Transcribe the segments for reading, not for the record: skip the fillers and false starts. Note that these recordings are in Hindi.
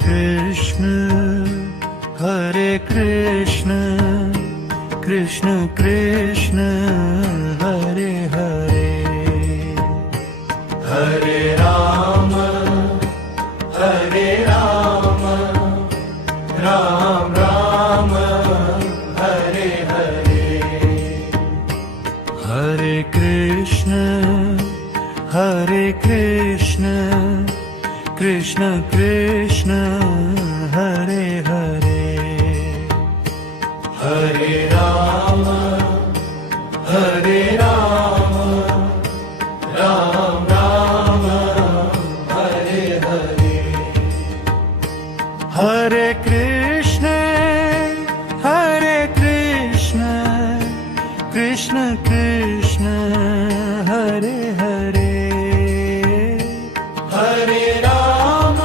कृष्ण कृष्ण कृष्ण हरे हरे, हरे राम राम राम हरे हरे, हरे कृष्ण कृष्ण कृष्ण हरे हरे, हरे राम राम राम हरे हरे, हरे कृष्ण कृष्ण कृष्ण हरे हरे, हरे राम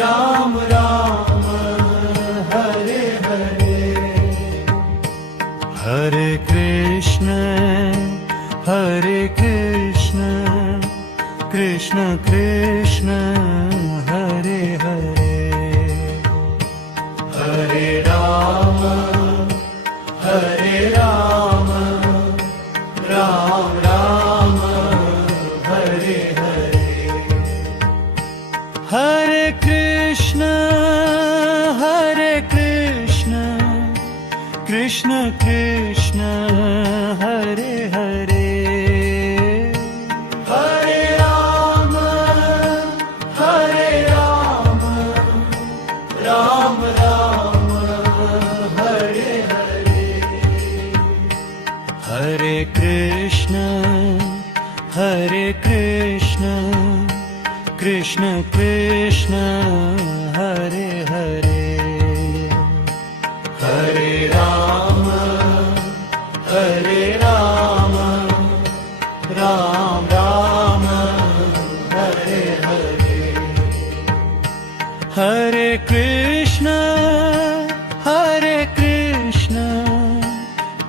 राम राम हरे हरे, हरे कृष्ण कृष्ण कृष्ण हरे हरे, हरे राम राम राम हरे हरे, हरे कृष्ण कृष्ण कृष्ण हरे हरे, हरे राम राम राम हरे हरे, हरे कृष्ण कृष्ण कृष्ण हरे हरे, हरे राम राम राम हरे हरे, हरे कृष्ण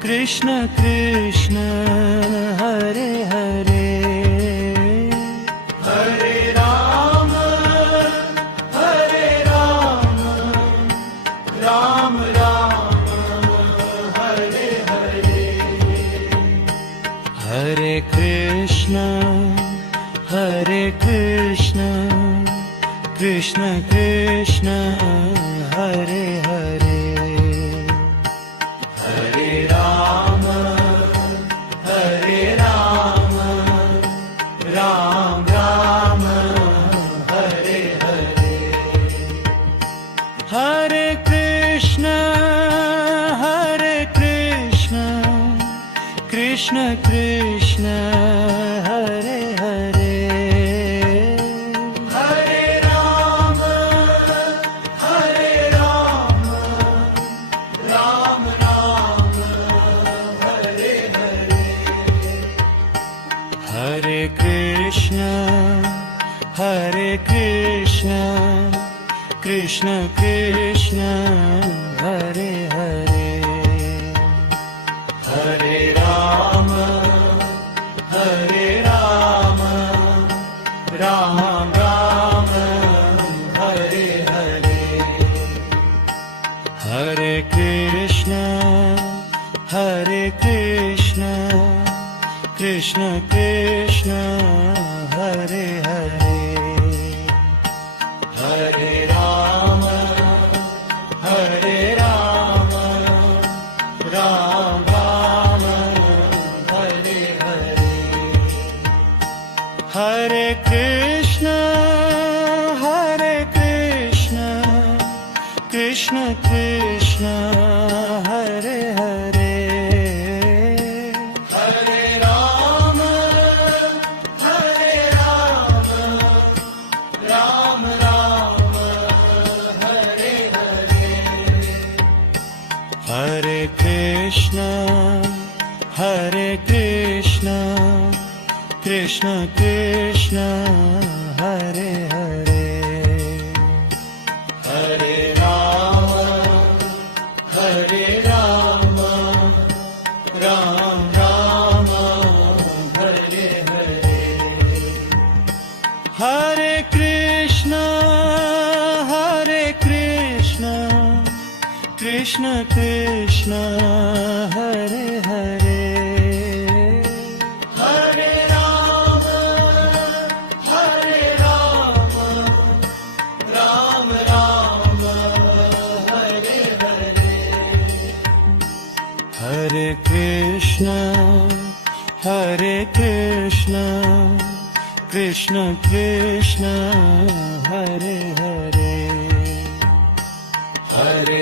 कृष्ण कृष्ण हरे हरे, हरे राम राम राम हरे हरे, हरे कृष्ण कृष्ण कृष्ण हरे हरे, हरे राम राम राम हरे हरे, हरे कृष्ण कृष्ण कृष्ण हरे हरे, हरे राम राम राम हरे हरे, हरे कृष्ण कृष्ण कृष्ण हरे हरे, हरे राम राम राम हरे हरे, हरे कृष्ण कृष्ण कृष्ण हरे हरे, हरे राम राम राम हरे हरे, हरे कृष्ण कृष्ण कृष्ण हरे हरे, हरे राम राम राम हरे हरे, हरे कृष्ण कृष्ण कृष्ण हरे हरे, हरे राम राम राम हरे हरे, कृष्ण कृष्ण हरे हरे हरे राम राम राम हरे हरे हरे कृष्ण कृष्ण कृष्ण हरे हरे हरे